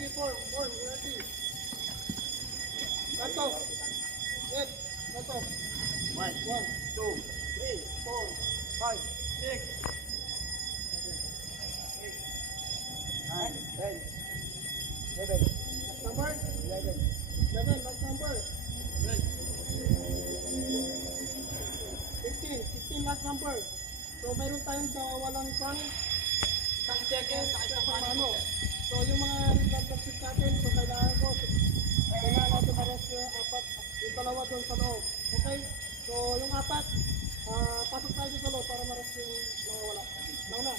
ready, four, ready. Ganto. Set. Ganto. 1, 2, 3, 4, 5, 6, 7, 8, 9, 10, 11. Last number? 11. 11, last number. 15 last number. So mayroon tayong walang isang checker sa isang ano. So yung mga relationship natin, so kailangan natin pares yung apat, yung dalawa doon sa loob. Okay? So yung apat, pasok tayo sa loob para mares yung nawawala. Nauna.